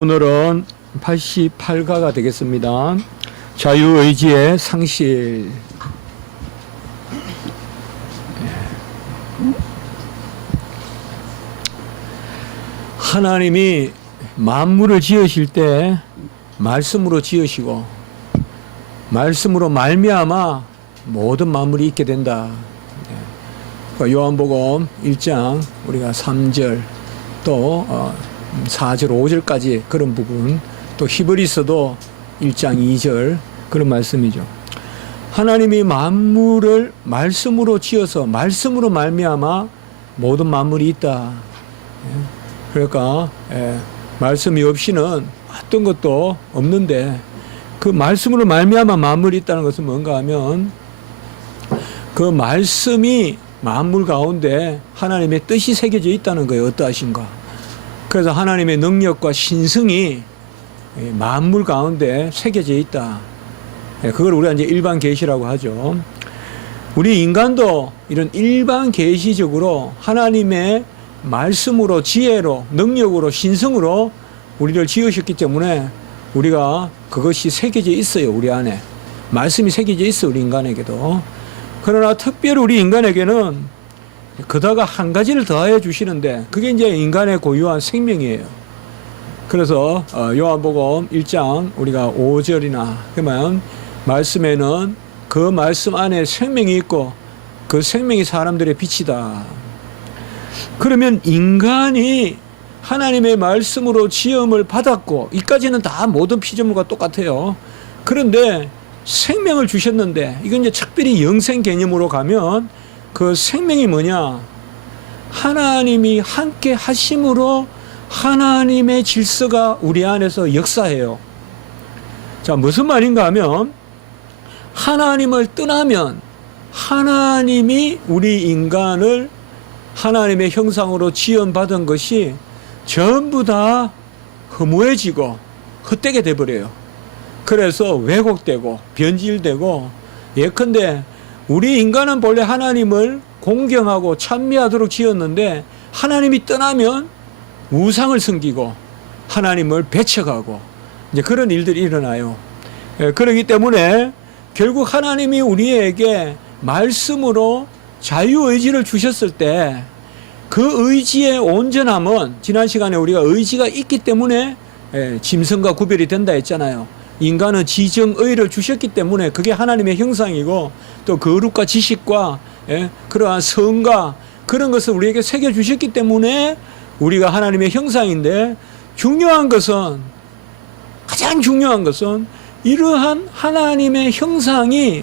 오늘은 88가가 되겠습니다. 자유의지의 상실. 하나님이 만물을 지으실 때 말씀으로 지으시고 말씀으로 말미암아 모든 만물이 있게 된다. 요한복음 1장 우리가 3절 또 4절 5절까지 그런 부분, 또 히브리서도 1장 2절 그런 말씀이죠. 하나님이 만물을 말씀으로 지어서 말씀으로 말미암아 모든 만물이 있다. 그러니까 말씀이 없이는 어떤 것도 없는데, 그 말씀으로 말미암아 만물이 있다는 것은 뭔가 하면 그 말씀이 만물 가운데 하나님의 뜻이 새겨져 있다는 거예요. 어떠하신가. 그래서 하나님의 능력과 신성이 만물 가운데 새겨져 있다. 그걸 우리가 이제 일반 계시라고 하죠. 우리 인간도 이런 일반 계시적으로 하나님의 말씀으로, 지혜로, 능력으로, 신성으로 우리를 지으셨기 때문에 우리가 그것이 새겨져 있어요. 우리 안에 말씀이 새겨져 있어, 우리 인간에게도. 그러나 특별히 우리 인간에게는 그다가 한 가지를 더해 주시는데, 그게 이제 인간의 고유한 생명이에요. 그래서 요한복음 1장 우리가 5절이나 그러면 말씀에는 그 말씀 안에 생명이 있고 그 생명이 사람들의 빛이다. 그러면 인간이 하나님의 말씀으로 지음을 받았고, 이까지는 다 모든 피조물과 똑같아요. 그런데 생명을 주셨는데, 이건 이제 특별히 영생 개념으로 가면 그 생명이 뭐냐? 하나님이 함께 하심으로 하나님의 질서가 우리 안에서 역사해요. 자, 무슨 말인가 하면, 하나님을 떠나면 하나님이 우리 인간을 하나님의 형상으로 지음받은 것이 전부 다 허무해지고 헛되게 돼버려요. 그래서 왜곡되고 변질되고, 예컨대 우리 인간은 본래 하나님을 공경하고 찬미하도록 지었는데, 하나님이 떠나면 우상을 섬기고 하나님을 배척하고 이제 그런 일들이 일어나요. 그렇기 때문에 결국 하나님이 우리에게 말씀으로 자유의지를 주셨을 때, 그 의지의 온전함은, 지난 시간에 우리가 의지가 있기 때문에 짐승과 구별이 된다 했잖아요. 인간은 지정의를 주셨기 때문에 그게 하나님의 형상이고, 또 거룩과 지식과 그러한 성과 그런 것을 우리에게 새겨주셨기 때문에 우리가 하나님의 형상인데, 중요한 것은, 가장 중요한 것은 이러한 하나님의 형상이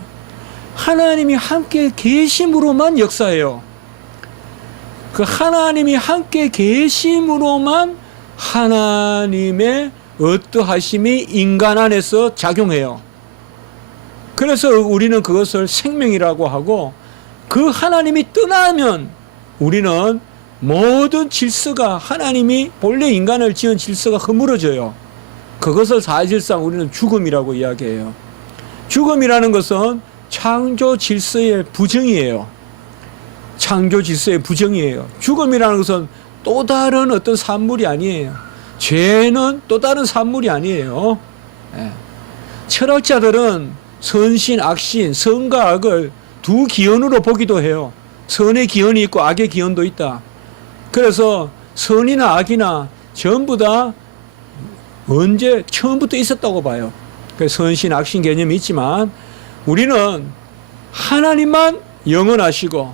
하나님이 함께 계심으로만 역사해요. 그 하나님이 함께 계심으로만 하나님의 어떠하심이 인간 안에서 작용해요. 그래서 우리는 그것을 생명이라고 하고, 그 하나님이 떠나면 우리는 모든 질서가, 하나님이 본래 인간을 지은 질서가 허물어져요. 그것을 사실상 우리는 죽음이라고 이야기해요. 죽음이라는 것은 창조 질서의 부정이에요. 창조 질서의 부정이에요. 죽음이라는 것은 또 다른 어떤 산물이 아니에요. 죄는 또 다른 산물이 아니에요. 철학자들은 선신, 악신, 선과 악을 두 기원으로 보기도 해요. 선의 기원이 있고 악의 기원도 있다. 그래서 선이나 악이나 전부 다 언제 처음부터 있었다고 봐요. 그래서 선신, 악신 개념이 있지만, 우리는 하나님만 영원하시고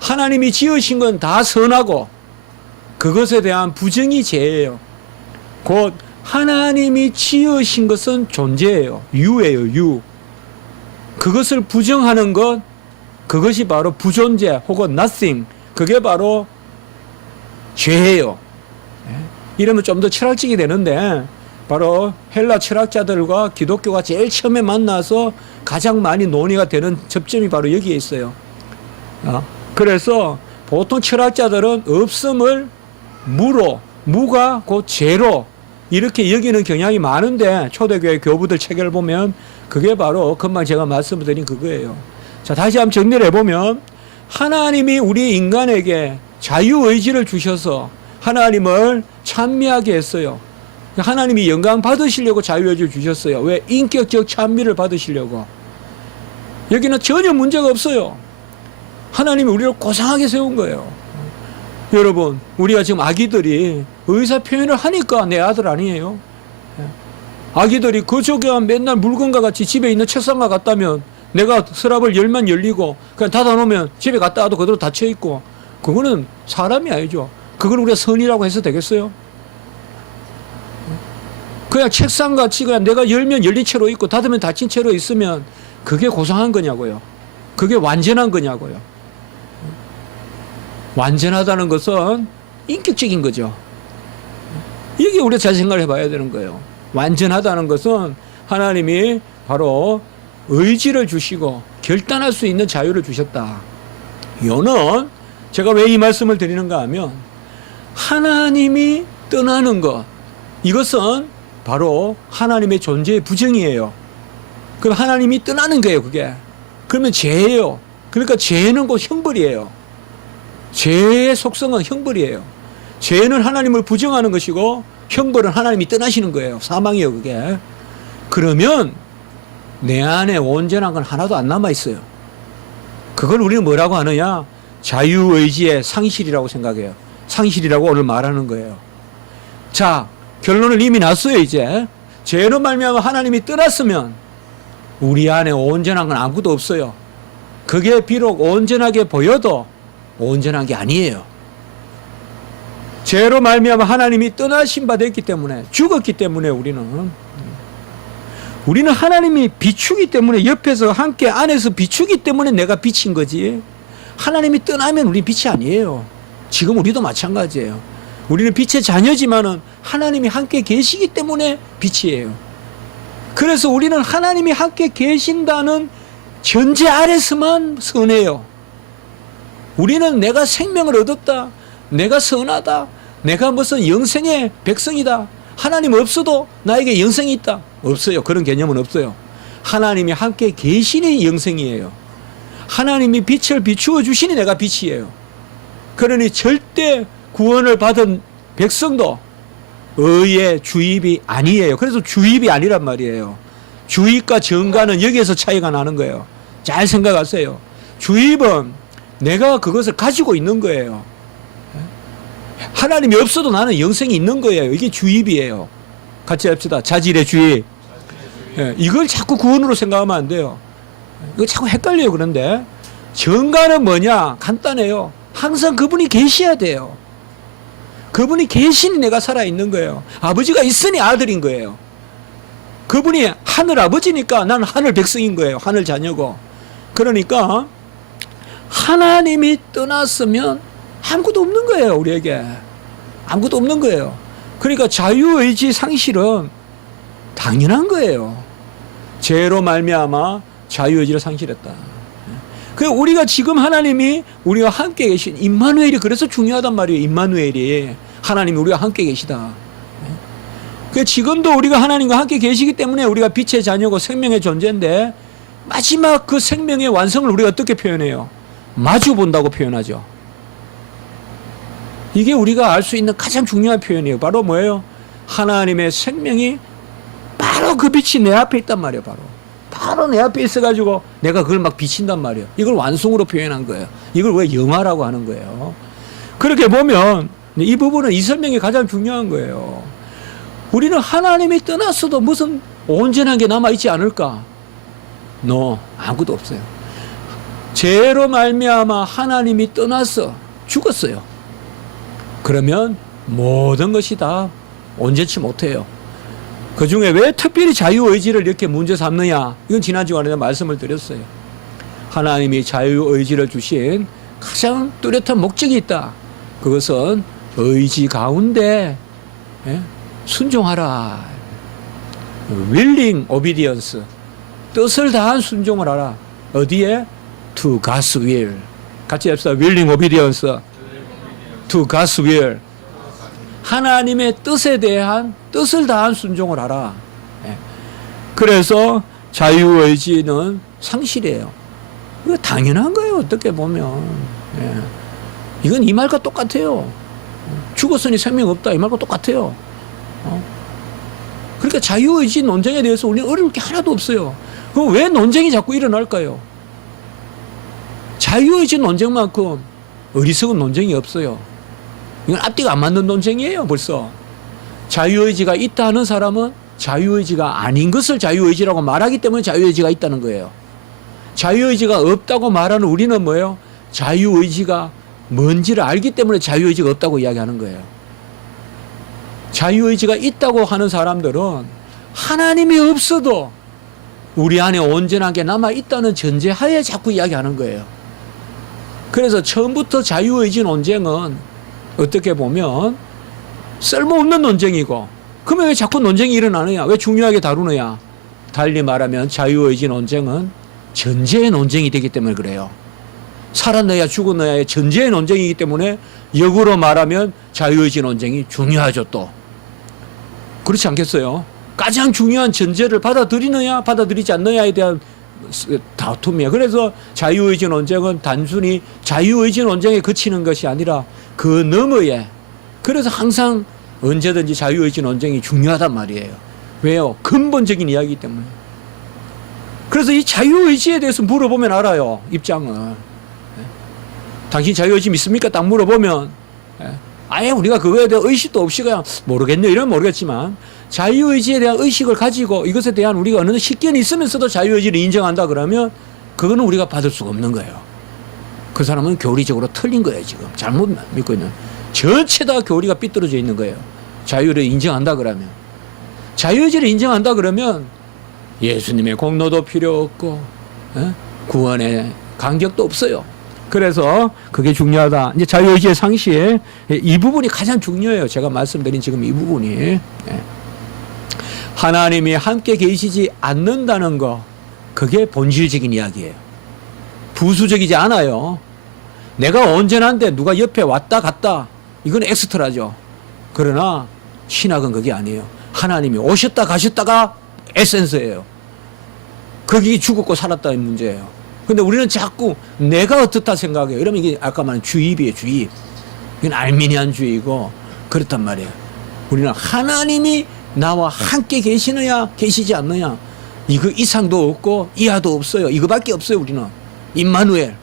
하나님이 지으신 건 다 선하고, 그것에 대한 부정이 죄예요. 곧 하나님이 지으신 것은 존재예요. 유예요, 유. 그것을 부정하는 것, 그것이 바로 부존재 혹은 nothing, 그게 바로 죄예요. 이러면 좀 더 철학적이 되는데, 바로 헬라 철학자들과 기독교가 제일 처음에 만나서 가장 많이 논의가 되는 접점이 바로 여기에 있어요. 그래서 보통 철학자들은 없음을 무로, 무가 곧 죄로 이렇게 여기는 경향이 많은데, 초대교회 교부들 책을 보면 그게 바로 금방 제가 말씀드린 그거예요. 자, 다시 한번 정리를 해보면, 하나님이 우리 인간에게 자유의지를 주셔서 하나님을 찬미하게 했어요. 하나님이 영광 받으시려고 자유의지를 주셨어요. 왜? 인격적 찬미를 받으시려고. 여기는 전혀 문제가 없어요. 하나님이 우리를 고상하게 세운 거예요. 여러분, 우리가 지금 아기들이 의사 표현을 하니까 내 아들 아니에요. 아기들이 그저께 맨날 물건과 같이 집에 있는 책상과 같다면 내가 서랍을 열면 열리고 그냥 닫아놓으면 집에 갔다 와도 그대로 닫혀있고, 그거는 사람이 아니죠. 그걸 우리가 선이라고 해서 되겠어요? 그냥 책상같이 그냥 내가 열면 열린 채로 있고 닫으면 닫힌 채로 있으면 그게 고상한 거냐고요. 그게 완전한 거냐고요. 완전하다는 것은 인격적인 거죠. 이게 우리가 잘 생각을 해봐야 되는 거예요. 완전하다는 것은 하나님이 바로 의지를 주시고 결단할 수 있는 자유를 주셨다. 이거는 제가 왜 이 말씀을 드리는가 하면, 하나님이 떠나는 것, 이것은 바로 하나님의 존재의 부정이에요. 그럼 하나님이 떠나는 거예요, 그게. 그러면 죄예요. 그러니까 죄는 곧 형벌이에요. 죄의 속성은 형벌이에요. 죄는 하나님을 부정하는 것이고 형벌은 하나님이 떠나시는 거예요. 사망이에요, 그게. 그러면 내 안에 온전한 건 하나도 안 남아있어요. 그걸 우리는 뭐라고 하느냐? 자유의지의 상실이라고 생각해요. 상실이라고 오늘 말하는 거예요. 자, 결론을 이미 났어요. 이제 죄로 말미암아 하나님이 떠났으면 우리 안에 온전한 건 아무것도 없어요. 그게 비록 온전하게 보여도 온전한 게 아니에요. 죄로 말미암아 하나님이 떠나신 바 됐기 때문에, 죽었기 때문에 우리는 하나님이 비추기 때문에, 옆에서 함께 안에서 비추기 때문에 내가 빛인 거지, 하나님이 떠나면 우리 빛이 아니에요. 지금 우리도 마찬가지예요. 우리는 빛의 자녀지만은 하나님이 함께 계시기 때문에 빛이에요. 그래서 우리는 하나님이 함께 계신다는 전제 아래서만 선해요. 우리는 내가 생명을 얻었다, 내가 선하다, 내가 무슨 영생의 백성이다, 하나님 없어도 나에게 영생이 있다, 없어요. 그런 개념은 없어요. 하나님이 함께 계시니 영생이에요. 하나님이 빛을 비추어 주시니 내가 빛이에요. 그러니 절대 구원을 받은 백성도 의의 주입이 아니에요. 그래서 주입이 아니란 말이에요. 주입과 정가는 여기에서 차이가 나는 거예요. 잘 생각하세요. 주입은 내가 그것을 가지고 있는 거예요. 하나님이 없어도 나는 영생이 있는 거예요. 이게 주입이에요. 같이 합시다. 자질의 주입. 이걸 자꾸 구원으로 생각하면 안 돼요. 이거 자꾸 헷갈려요. 그런데 정가는 뭐냐? 간단해요. 항상 그분이 계셔야 돼요. 그분이 계시니 내가 살아있는 거예요. 아버지가 있으니 아들인 거예요. 그분이 하늘 아버지니까 나는 하늘 백성인 거예요. 하늘 자녀고. 그러니까 하나님이 떠났으면 아무것도 없는 거예요. 우리에게 아무것도 없는 거예요. 그러니까 자유의지 상실은 당연한 거예요. 죄로 말미암아 자유의지를 상실했다. 그 우리가 지금 하나님이 우리와 함께 계신 임마누엘이 그래서 중요하단 말이에요. 임마누엘이 하나님이 우리와 함께 계시다. 그 지금도 우리가 하나님과 함께 계시기 때문에 우리가 빛의 자녀고 생명의 존재인데, 마지막 그 생명의 완성을 우리가 어떻게 표현해요? 마주 본다고 표현하죠. 이게 우리가 알 수 있는 가장 중요한 표현이에요. 바로 뭐예요? 하나님의 생명이 바로 그 빛이 내 앞에 있단 말이에요. 바로 내 앞에 있어가지고 내가 그걸 막 비친단 말이에요. 이걸 완성으로 표현한 거예요. 이걸 왜 영화라고 하는 거예요? 그렇게 보면 이 부분은 이 설명이 가장 중요한 거예요. 우리는 하나님이 떠났어도 무슨 온전한 게 남아있지 않을까? 아무것도 없어요. 죄로 말미암아 하나님이 떠나서 죽었어요. 그러면 모든 것이 다 온전치 못해요. 그 중에 왜 특별히 자유의지를 이렇게 문제 삼느냐? 이건 지난 주간에 말씀을 드렸어요. 하나님이 자유의지를 주신 가장 뚜렷한 목적이 있다. 그것은 의지 가운데 순종하라. willing obedience. 뜻을 다한 순종을 하라. 어디에? To God's will. 같이 합시다. willing obedience. To God's will. 하나님의 뜻에 대한 뜻을 다한 순종을 하라. 그래서 자유의지는 상실이에요. 이거 당연한 거예요. 어떻게 보면. 이건 이 말과 똑같아요. 죽었으니 생명 없다. 이 말과 똑같아요. 그러니까 자유의지 논쟁에 대해서 우리는 어려울 게 하나도 없어요. 그럼 왜 논쟁이 자꾸 일어날까요? 자유의지 논쟁만큼 어리석은 논쟁이 없어요. 이건 앞뒤가 안 맞는 논쟁이에요, 벌써. 자유의지가 있다 하는 사람은 자유의지가 아닌 것을 자유의지라고 말하기 때문에 자유의지가 있다는 거예요. 자유의지가 없다고 말하는 우리는 뭐예요? 자유의지가 뭔지를 알기 때문에 자유의지가 없다고 이야기하는 거예요. 자유의지가 있다고 하는 사람들은 하나님이 없어도 우리 안에 온전하게 남아있다는 전제하에 자꾸 이야기하는 거예요. 그래서 처음부터 자유의지 논쟁은 어떻게 보면 쓸모없는 논쟁이고, 그러면 왜 자꾸 논쟁이 일어나느냐? 왜 중요하게 다루느냐? 달리 말하면 자유의지 논쟁은 전제의 논쟁이 되기 때문에 그래요. 살았느냐 죽었느냐의 전제의 논쟁이기 때문에 역으로 말하면 자유의지 논쟁이 중요하죠. 또 그렇지 않겠어요? 가장 중요한 전제를 받아들이느냐 받아들이지 않느냐에 대한 다툼이에요. 그래서 자유의지 논쟁은 단순히 자유의지 논쟁에 그치는 것이 아니라 그 너머에, 그래서 항상 언제든지 자유의지 논쟁이 중요하단 말이에요. 왜요? 근본적인 이야기이기 때문에. 그래서 이 자유의지에 대해서 물어보면 알아요, 입장을. 당신 자유의지 믿습니까? 딱 물어보면 아예 우리가 그거에 대한 의식도 없이 그냥 모르겠네 이러면 모르겠지만, 자유의지에 대한 의식을 가지고 이것에 대한 우리가 어느 정도 식견이 있으면서도 자유의지를 인정한다 그러면 그거는 우리가 받을 수가 없는 거예요. 그 사람은 교리적으로 틀린 거예요. 지금 잘못 믿고 있는, 전체 다 교리가 삐뚤어져 있는 거예요. 자유를 인정한다 그러면, 자유의지를 인정한다 그러면 예수님의 공로도 필요 없고 구원의 간격도 없어요. 그래서 그게 중요하다. 이제 자유의지의 상실, 이 부분이 가장 중요해요. 제가 말씀드린 지금 이 부분이. 하나님이 함께 계시지 않는다는 거, 그게 본질적인 이야기예요. 부수적이지 않아요. 내가 온전한데 누가 옆에 왔다 갔다, 이건 엑스트라죠. 그러나 신학은 그게 아니에요. 하나님이 오셨다 가셨다가 에센스예요. 그게 죽었고 살았다는 문제예요. 근데 우리는 자꾸 내가 어떻다 생각해요. 이러면 이게 아까 말한 주입이에요, 주입. 이건 알미니안주의고 그렇단 말이에요. 우리는 하나님이 나와 함께 계시느냐 계시지 않느냐, 이거 이상도 없고 이하도 없어요. 이거밖에 없어요. 우리는 임마누엘,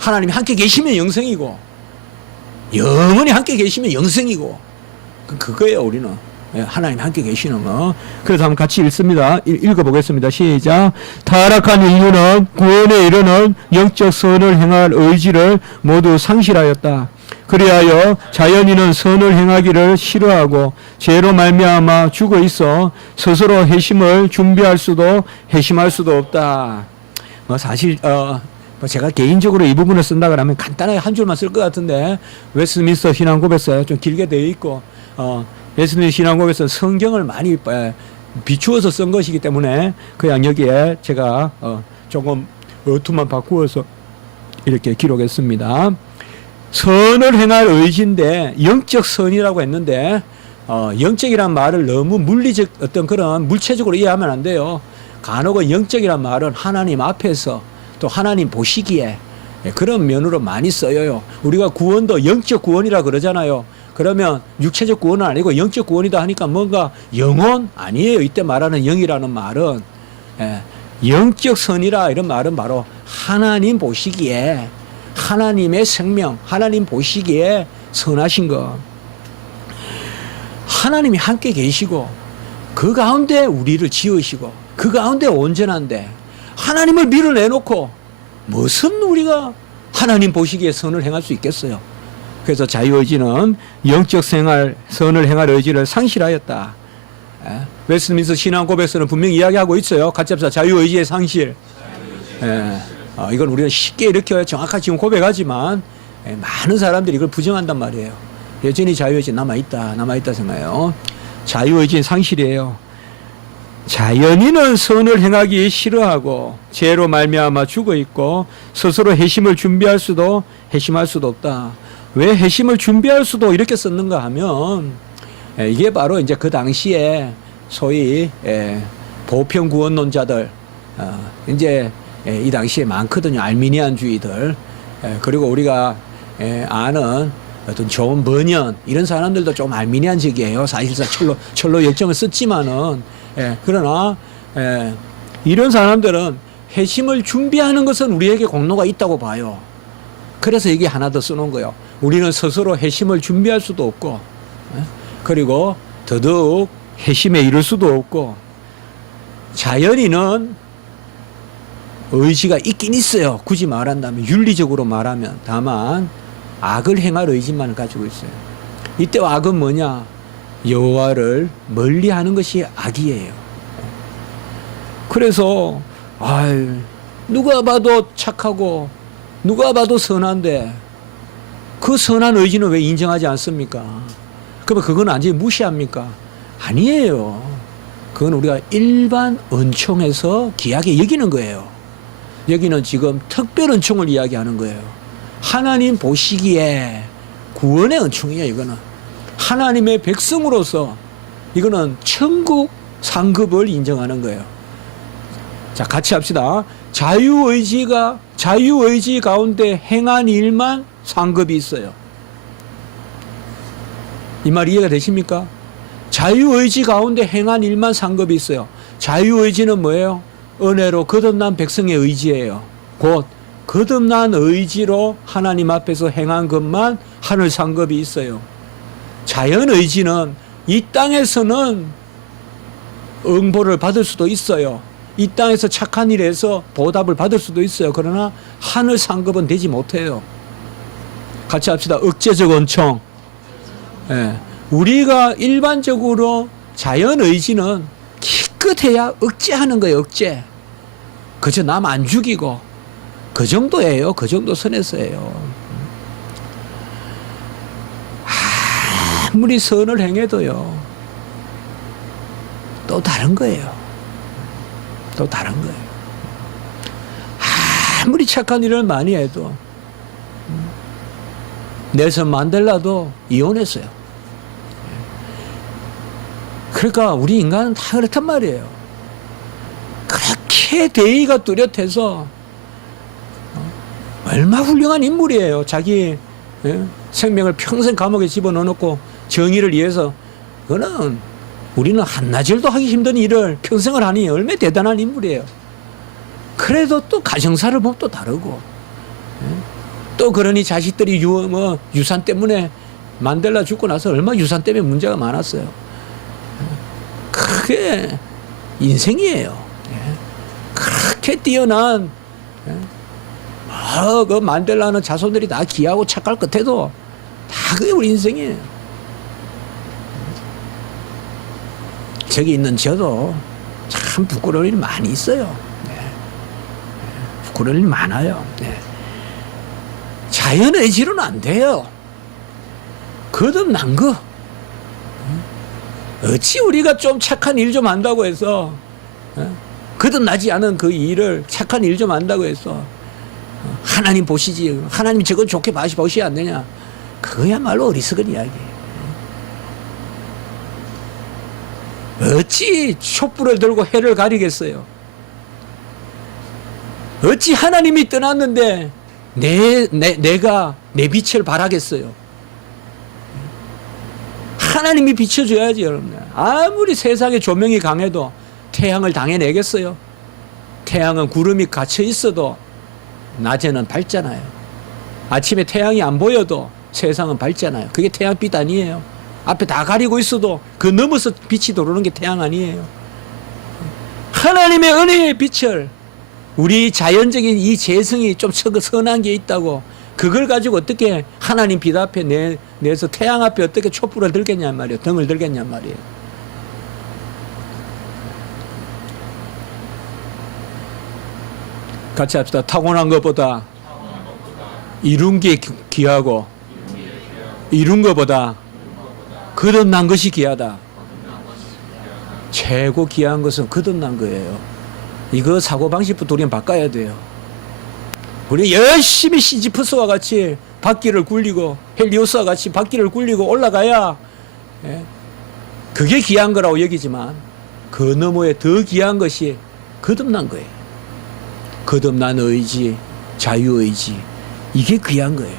하나님이 함께 계시면 영생이고, 영원히 함께 계시면 영생이고, 그거예요. 우리는 하나님 함께 계시는 거. 그래서 한번 같이 읽습니다. 읽어보겠습니다. 시작. 타락한 인류는 구원에 이르는 영적 선을 행할 의지를 모두 상실하였다. 그리하여 자연인은 선을 행하기를 싫어하고 죄로 말미암아 죽어 있어 스스로 회심을 준비할 수도 회심할 수도 없다. 사실 제가 개인적으로 이 부분을 쓴다 그러면 간단하게 한 줄만 쓸 것 같은데, 웨스트민스터 신앙고백서에 좀 길게 되어 있고, 웨스트민스터 신앙고백서 성경을 많이 비추어서 쓴 것이기 때문에 그냥 여기에 제가 조금 어투만 바꾸어서 이렇게 기록했습니다. 선을 행할 의지인데 영적 선이라고 했는데, 영적이란 말을 너무 물리적 어떤 그런 물체적으로 이해하면 안 돼요. 간혹은 영적이란 말은 하나님 앞에서 또 하나님 보시기에 그런 면으로 많이 쓰여요. 우리가 구원도 영적 구원이라 그러잖아요. 그러면 육체적 구원은 아니고 영적 구원이다 하니까 뭔가 영혼? 아니에요. 이때 말하는 영이라는 말은 영적 선이라, 이런 말은 바로 하나님 보시기에, 하나님의 생명, 하나님 보시기에 선하신 것. 하나님이 함께 계시고 그 가운데 우리를 지으시고 그 가운데 온전한데, 하나님을 밀어내놓고 무슨 우리가 하나님 보시기에 선을 행할 수 있겠어요. 그래서 자유의지는 영적 생활, 선을 행할 의지를 상실하였다. 웨스트민스터 신앙고백서는 분명히 이야기하고 있어요. 같이 합시다. 자유의지의 상실. 이건 우리가 쉽게 이렇게 정확하게 지금 고백하지만 많은 사람들이 이걸 부정한단 말이에요. 여전히 자유의지 남아있다 생각해요. 자유의지의 상실이에요. 자연인은 선을 행하기 싫어하고 죄로 말미암아 죽어 있고 스스로 회심을 준비할 수도 회심할 수도 없다. 왜 회심을 준비할 수도 이렇게 썼는가 하면, 이게 바로 이제 그 당시에 소위 보편 구원론자들, 이제 이 당시에 많거든요. 알미니안주의들. 그리고 우리가 아는 어떤 좋은 번연 이런 사람들도 좀 알미니안적이에요. 사실상 철로 열정을 썼지만은 그러나 이런 사람들은 회심을 준비하는 것은 우리에게 공로가 있다고 봐요. 그래서 여기 하나 더 써놓은 거예요. 우리는 스스로 회심을 준비할 수도 없고 그리고 더더욱 회심에 이를 수도 없고 자연인은 의지가 있긴 있어요. 굳이 말한다면 윤리적으로 말하면 다만 악을 행할 의지만 가지고 있어요. 이때 악은 뭐냐? 여호와를 멀리하는 것이 악이에요. 그래서 누가 봐도 착하고 누가 봐도 선한데 그 선한 의지는 왜 인정하지 않습니까? 그러면 그건 완전히 무시합니까? 아니에요. 그건 우리가 일반 은총에서 귀하게 여기는 거예요. 여기는 지금 특별 은총을 이야기하는 거예요. 하나님 보시기에 구원의 은총이에요. 이거는 하나님의 백성으로서 이거는 천국 상급을 인정하는 거예요. 자, 같이 합시다. 자유의지 가운데 행한 일만 상급이 있어요. 이 말 이해가 되십니까? 자유의지 가운데 행한 일만 상급이 있어요. 자유의지는 뭐예요? 은혜로 거듭난 백성의 의지예요. 곧 거듭난 의지로 하나님 앞에서 행한 것만 하늘 상급이 있어요. 자연의지는 이 땅에서는 응보를 받을 수도 있어요. 이 땅에서 착한 일에서 보답을 받을 수도 있어요. 그러나 하늘 상급은 되지 못해요. 같이 합시다. 억제적 은총. 우리가 일반적으로 자연의지는 기껏해야 억제하는 거예요. 억제. 그저 남 안 죽이고 그 정도예요. 그 정도 선에서예요. 아무리 선을 행해도요. 또 다른 거예요. 또 다른 거예요. 아무리 착한 일을 많이 해도 넬슨 만델라도 이혼했어요. 그러니까 우리 인간은 다 그렇단 말이에요. 그렇게 대의가 뚜렷해서 얼마 훌륭한 인물이에요. 자기 생명을 평생 감옥에 집어넣어놓고 정의를 위해서 그거는 우리는 한나절도 하기 힘든 일을 평생을 하니 얼마나 대단한 인물이에요. 그래도 또 가정사를 보면 또 다르고 또 그러니 자식들이 유산 때문에 만델라 죽고 나서 얼마나 유산 때문에 문제가 많았어요. 그게 인생이에요. 그렇게 뛰어난 그 만델라는 자손들이 다 귀하고 착할 끝에도 다 그게 우리 인생이에요. 저기 있는 저도 참 부끄러울 일이 많이 있어요. 부끄러울 일이 많아요. 자연의지로는 안 돼요. 거듭난 거. 어찌 우리가 좀 착한 일 좀 한다고 해서 거듭나지 않은 그 일을 착한 일 좀 한다고 해서 하나님 보시지. 하나님이 저건 좋게 보시지 않느냐. 그거야말로 어리석은 이야기예요. 어찌 촛불을 들고 해를 가리겠어요? 어찌 하나님이 떠났는데 내가 내 빛을 발하겠어요? 하나님이 비춰줘야지, 여러분. 아무리 세상의 조명이 강해도 태양을 당해내겠어요? 태양은 구름이 갇혀 있어도 낮에는 밝잖아요. 아침에 태양이 안 보여도 세상은 밝잖아요. 그게 태양빛 아니에요. 앞에 다 가리고 있어도 그 넘어서 빛이 들어오는 게 태양 아니에요. 하나님의 은혜의 빛을 우리 자연적인 이 재성이 좀 선한 게 있다고 그걸 가지고 어떻게 하나님 빛 앞에 내서 태양 앞에 어떻게 촛불을 들겠냔 말이에요. 등을 들겠냔 말이에요. 같이 합시다. 타고난 것보다 이룬 게 귀하고 이룬 것보다 거듭난 것이 귀하다. 최고 귀한 것은 거듭난 거예요. 이거 사고방식부터 우리는 바꿔야 돼요. 우리 열심히 시지프스와 같이 바퀴를 굴리고 헬리오스와 같이 바퀴를 굴리고 올라가야 그게 귀한 거라고 여기지만 그 너머에 더 귀한 것이 거듭난 거예요. 거듭난 의지, 자유의지, 이게 귀한 거예요.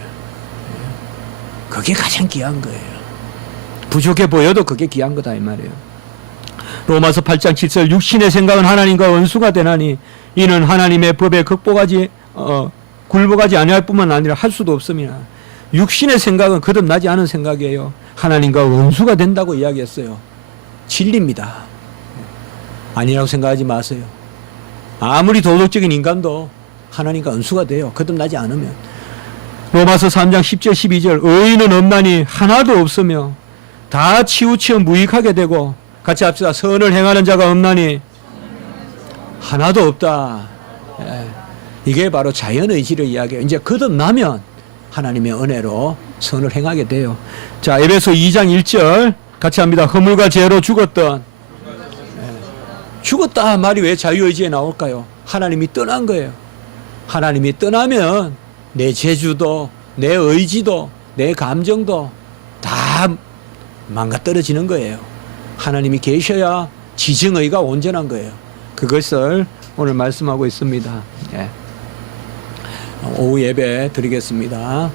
그게 가장 귀한 거예요. 부족해 보여도 그게 귀한 거다 이 말이에요. 로마서 8장 7절 육신의 생각은 하나님과 원수가 되나니 이는 하나님의 법에 굴복하지 아니할 뿐만 아니라 할 수도 없습니다. 육신의 생각은 거듭나지 않은 생각이에요. 하나님과 원수가 된다고 이야기했어요. 진리입니다. 아니라고 생각하지 마세요. 아무리 도덕적인 인간도 하나님과 원수가 돼요. 거듭나지 않으면. 로마서 3장 10절 12절 의인은 없나니 하나도 없으며 다 치우치어 무익하게 되고 같이 합시다. 선을 행하는 자가 없나니 하나도 없다. 예. 이게 바로 자연의지를 이야기해요. 이제 거듭나면 하나님의 은혜로 선을 행하게 돼요. 자, 에베소 2장 1절 같이 합니다. 허물과 죄로 죽었던 죽었다 말이 왜 자유의지에 나올까요? 하나님이 떠난 거예요. 하나님이 떠나면 내 재주도 내 의지도 내 감정도 다 망가떨어지는 거예요. 하나님이 계셔야 지정의가 온전한 거예요. 그것을 오늘 말씀하고 있습니다. 오후 예배 드리겠습니다.